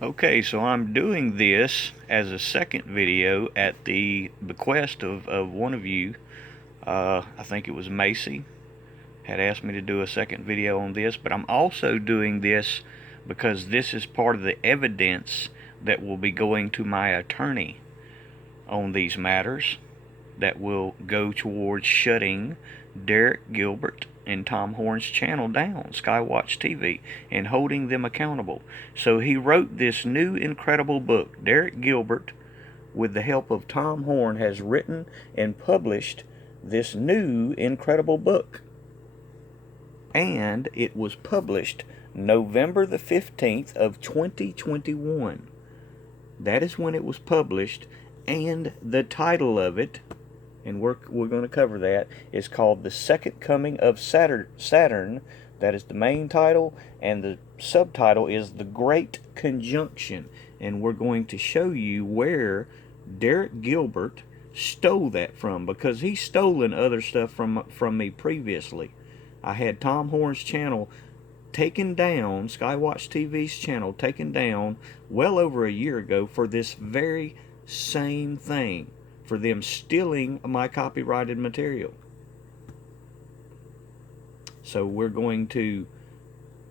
Okay, so I'm doing this as a second video at the bequest of one of you. I think it was Macy had asked me to do a second video on this, but I'm also doing this because this is part of the evidence that will be going to my attorney on these matters that will go towards shutting Derek Gilbert and Tom Horn's channel down, Skywatch TV, and holding them accountable. So he wrote this new incredible book. Derek Gilbert, with the help of Tom Horn, has written and published this new incredible book. And it was published November the 15th of 2021. That is when it was published, and the title of it, and we're going to cover that, is called The Second Coming of Saturn. That is the main title, and the subtitle is The Great Conjunction. And we're going to show you where Derek Gilbert stole that from, because he's stolen other stuff from me previously. I had Tom Horn's channel taken down, Skywatch TV's channel taken down well over a year ago for this very same thing, for them stealing my copyrighted material. So we're going to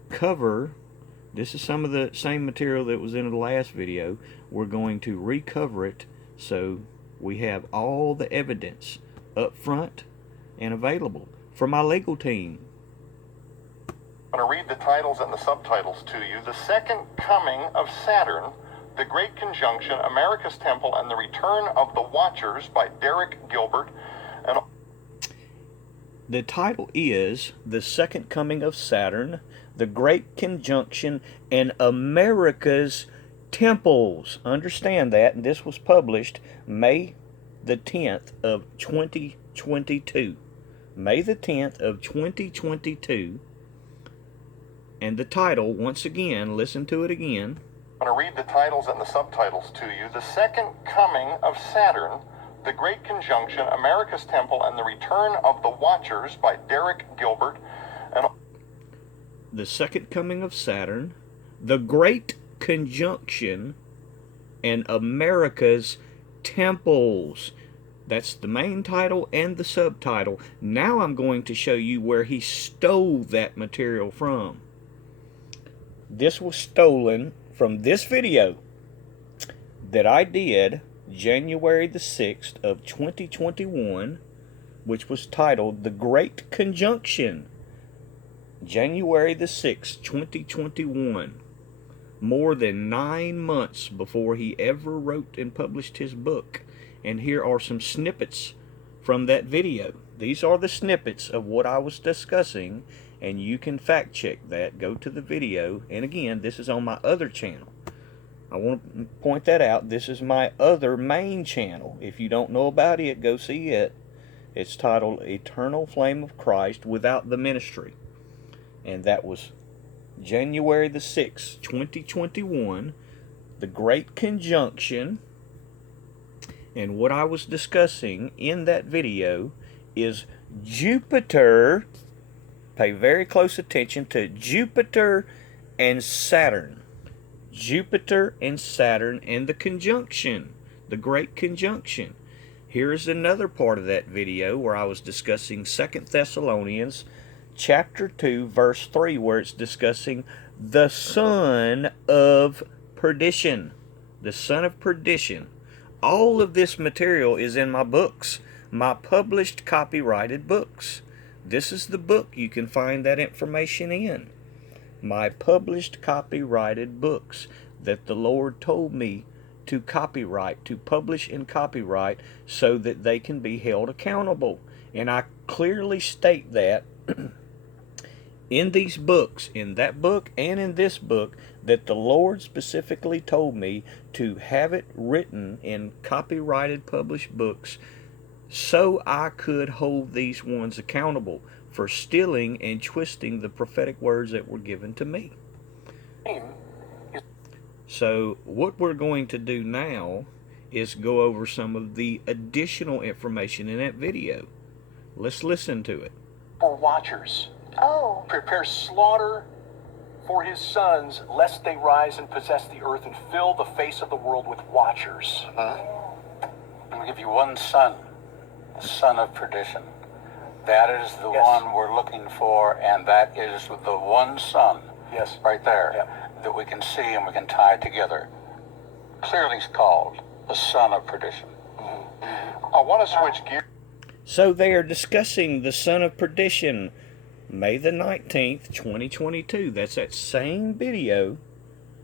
cover, this is some of the same material that was in the last video. We're going to recover it so we have all the evidence up front and available for my legal team. I'm going to read the titles and the subtitles to you. The Second Coming of Saturn, The Great Conjunction, America's Temple, and the Return of the Watchers by Derek Gilbert. And the title is The Second Coming of Saturn, The Great Conjunction, and America's Temples. Understand that, and this was published May the 10th of 2022. May the 10th of 2022. And the title, once again, listen to it again. I'm going to read the titles and the subtitles to you. The Second Coming of Saturn, The Great Conjunction, America's Temple, and the Return of the Watchers by Derek Gilbert. And The Second Coming of Saturn, The Great Conjunction, and America's Temples. That's the main title and the subtitle. Now I'm going to show you where he stole that material from. This was stolen from this video that I did January the 6th of 2021, which was titled The Great Conjunction. January the 6th, 2021. More than 9 months before he ever wrote and published his book. And here are some snippets from that video. These are the snippets of what I was discussing, and you can fact check that. Go to the video, and again, this is on my other channel. I want to point that out. This is my other main channel. If you don't know about it, go see it. It's titled Eternal Flame of Christ Without the Ministry. And that was January the 6th, 2021. The Great Conjunction. And what I was discussing in that video is Jupiter. Pay very close attention to Jupiter and Saturn. Jupiter and Saturn and the conjunction, the Great Conjunction. Here's another part of that video where I was discussing 2 Thessalonians chapter 2, verse 3, where it's discussing the son of perdition. The son of perdition. All of this material is in my books, my published copyrighted books. This is the book you can find that information in. My published copyrighted books that the Lord told me to copyright, to publish and copyright so that they can be held accountable. And I clearly state that in these books, in that book and in this book, that the Lord specifically told me to have it written in copyrighted published books so I could hold these ones accountable for stealing and twisting the prophetic words that were given to me. So what we're going to do now is go over some of the additional information in that video. Let's listen to it. for watchers. Oh. Prepare slaughter for his sons, lest they rise and possess the earth and fill the face of the world with watchers. I'm going to give you one son, the son of perdition. That is the Yes. one we're looking for, and that is the one son Yes. right there Yep. that we can see and we can tie together. Clearly called the son of perdition. I want to switch gears. So they are discussing the son of perdition, May the 19th, 2022. That's that same video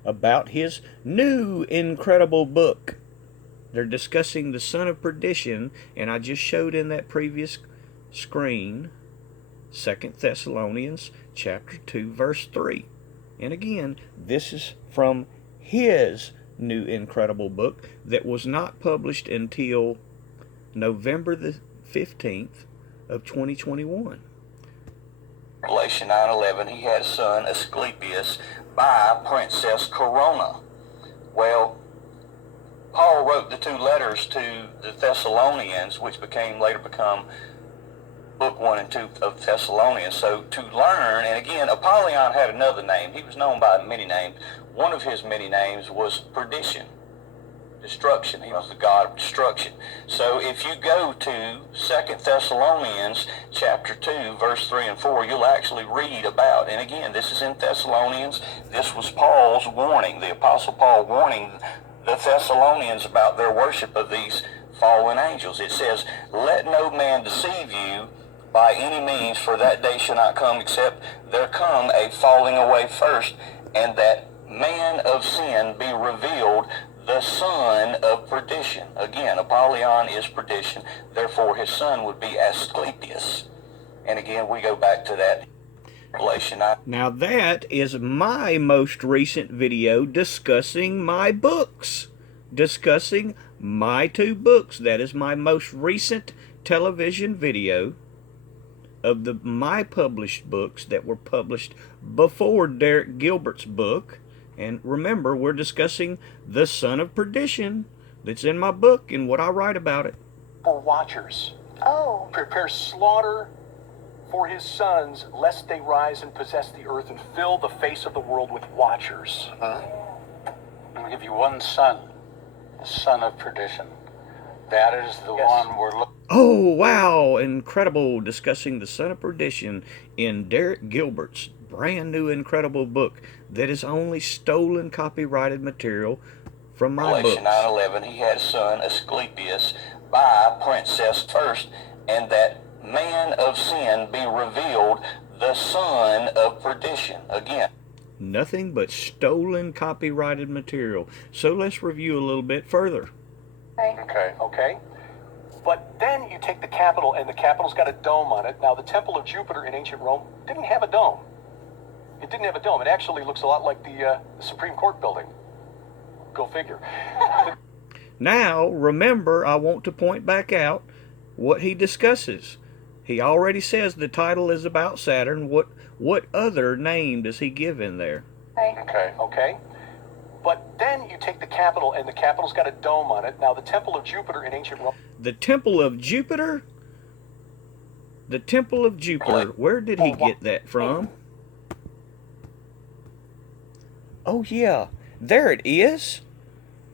about his new incredible book. They're discussing the son of perdition, and I just showed in that previous screen 2 Thessalonians chapter 2 verse 3. And again, this is from his new incredible book that was not published until November the 15th of 2021. Revelation 9:11, he had a son, Asclepius, by Princess Corona. Well, Paul wrote the 2 letters to the Thessalonians, which later become book 1 and 2 of Thessalonians. So to learn, and again, Apollyon had another name. He was known by many names. One of his many names was perdition, destruction. He was the god of destruction. So if you go to 2 Thessalonians chapter 2 verse 3 and 4, you'll actually read about, and again, this is in Thessalonians, this was Paul's warning, the Apostle Paul warning the Thessalonians about their worship of these fallen angels. It says, let no man deceive you by any means, for that day shall not come except there come a falling away first, and that man of sin be revealed, the son of perdition. Again, Apollyon is perdition, therefore his son would be Asclepius. And again, we go back to that Revelation 9. Now that is my most recent video discussing my books. Discussing my 2 books. That is my most recent television video of my published books that were published before Derek Gilbert's book. And remember, we're discussing the son of perdition that's in my book and what I write about it. For watchers. Oh. Prepare slaughter for his sons, lest they rise and possess the earth and fill the face of the world with watchers. I'm going to give you one son, the son of perdition. That is the Yes. one we're looking. Oh, wow, incredible, discussing the son of perdition in Derek Gilbert's brand new incredible book that is only stolen copyrighted material from my Revelation books. 9:11, he had a son, Asclepius, by Princess first, and that man of sin be revealed, the son of perdition. Again, Nothing but stolen copyrighted material. So let's review a little bit further. Okay. Okay? But then you take the Capitol, and the Capitol's got a dome on it. Now, the Temple of Jupiter in ancient Rome didn't have a dome. It didn't have a dome. It actually looks a lot like the Supreme Court building. Go figure. Now, remember, I want to point back out what he discusses. He already says the title is about Saturn. What other name does he give in there? Okay. Okay? But then you take the Capitol, and the Capitol's got a dome on it. Now, the Temple of Jupiter in ancient Rome... The Temple of Jupiter? The Temple of Jupiter. Where did he get that from? Oh, yeah. There it is.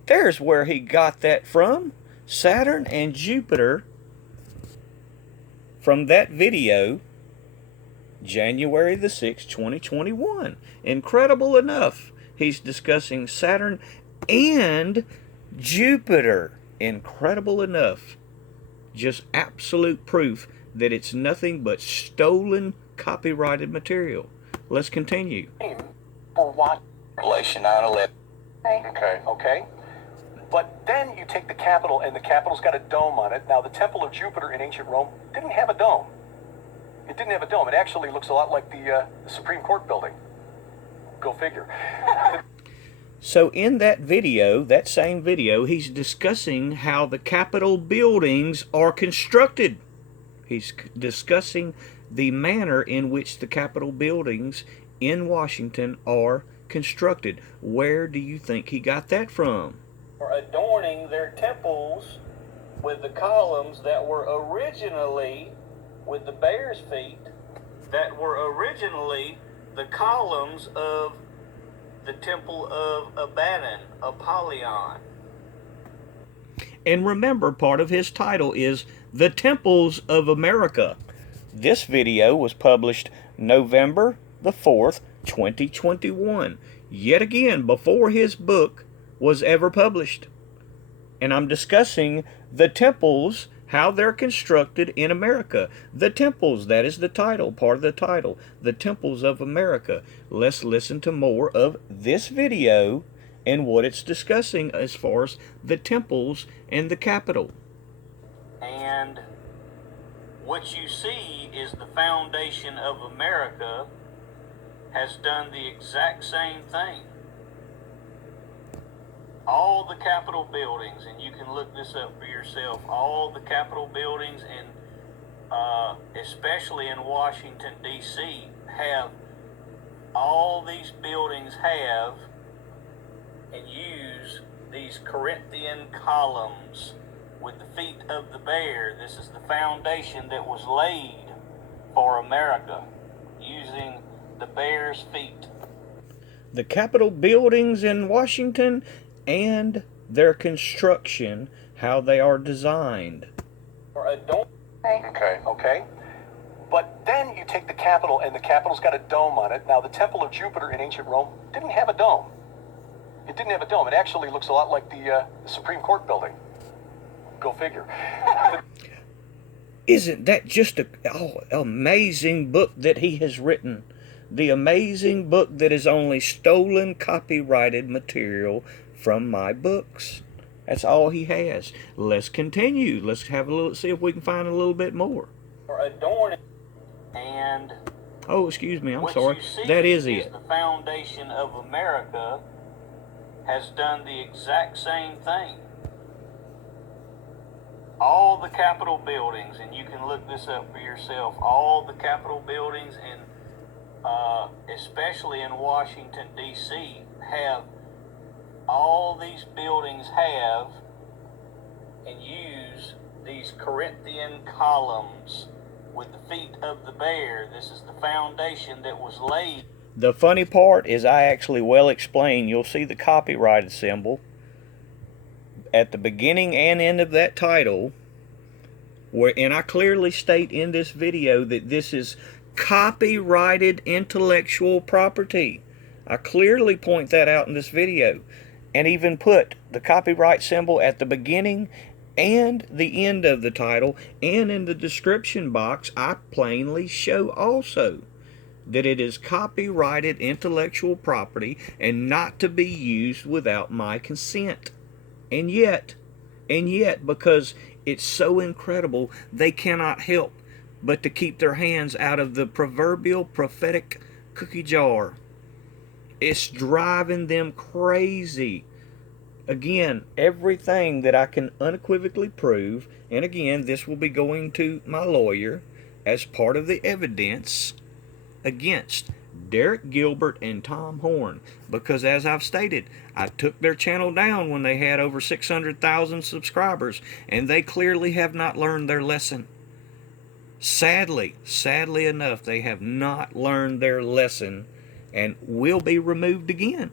There's where he got that from. Saturn and Jupiter. From that video, January the 6th, 2021. Incredible enough. He's discussing Saturn and Jupiter. Incredible enough. Just absolute proof that it's nothing but stolen copyrighted material. Let's continue. For what? Revelation 9:11. Okay. Okay? But then you take the Capitol, and the Capitol's got a dome on it. Now, the Temple of Jupiter in ancient Rome didn't have a dome. It didn't have a dome. It actually looks a lot like the Supreme Court building. Go figure. So in that video, that same video, he's discussing how the Capitol buildings are constructed. He's discussing the manner in which the Capitol buildings in Washington are constructed. Where do you think he got that from? Adorning their temples with the columns that were originally with the bear's feet, that were originally the columns of the temple of Apollyon. And remember, part of his title is The Temples of America. This video was published November the 4th, 2021. Yet again, before his book was ever published. And I'm discussing the temples, how they're constructed in America. The temples, that is the title, part of the title. The Temples of America. Let's listen to more of this video and what it's discussing as far as the temples and the Capitol. And what you see is the foundation of America has done the exact same thing. All the Capitol buildings, and you can look this up for yourself, all the Capitol buildings, and especially in Washington, D.C., have, all these buildings have and use these Corinthian columns with the feet of the bear. This is the foundation that was laid for America, using the bear's feet. The Capitol buildings in Washington and their construction, how they are designed. Okay. But then you take the Capitol, and the Capitol's got a dome on it. Now, the Temple of Jupiter in ancient Rome didn't have a dome. It didn't have a dome. It actually looks a lot like the Supreme Court building. Go figure. Isn't that just an amazing book that he has written? The amazing book that is only stolen, copyrighted material from my books. That's all he has. Let's continue. Let's have a little, see if we can find a little bit more. And oh, excuse me, I'm sorry. That is it. The foundation of America has done the exact same thing. All the Capitol buildings, and you can look this up for yourself, all the Capitol buildings, and especially in Washington, D.C., have, all these buildings have and use these Corinthian columns with the feet of the bear. This is the foundation that was laid. The funny part is I actually well explain. You'll see the copyrighted symbol at the beginning and end of that title, and I clearly state in this video that this is copyrighted intellectual property. I clearly point that out in this video, and even put the copyright symbol at the beginning and the end of the title, and in the description box I plainly show also that it is copyrighted intellectual property and not to be used without my consent. And yet, because it's so incredible, they cannot help but to keep their hands out of the proverbial prophetic cookie jar. It's driving them crazy. Again, everything that I can unequivocally prove, and again, this will be going to my lawyer as part of the evidence against Derek Gilbert and Tom Horn, because as I've stated, I took their channel down when they had over 600,000 subscribers, and they clearly have not learned their lesson. Sadly enough, they have not learned their lesson and will be removed again,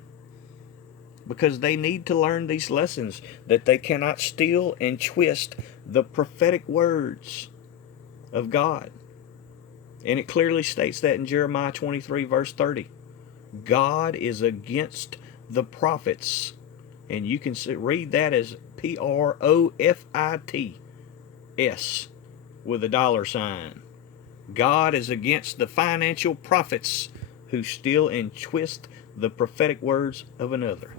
because they need to learn these lessons, that they cannot steal and twist the prophetic words of God. And it clearly states that in Jeremiah 23 verse 30. God is against the prophets. And you can read that as PROFITS with a $sign. God is against the financial prophets who steal and twist the prophetic words of another.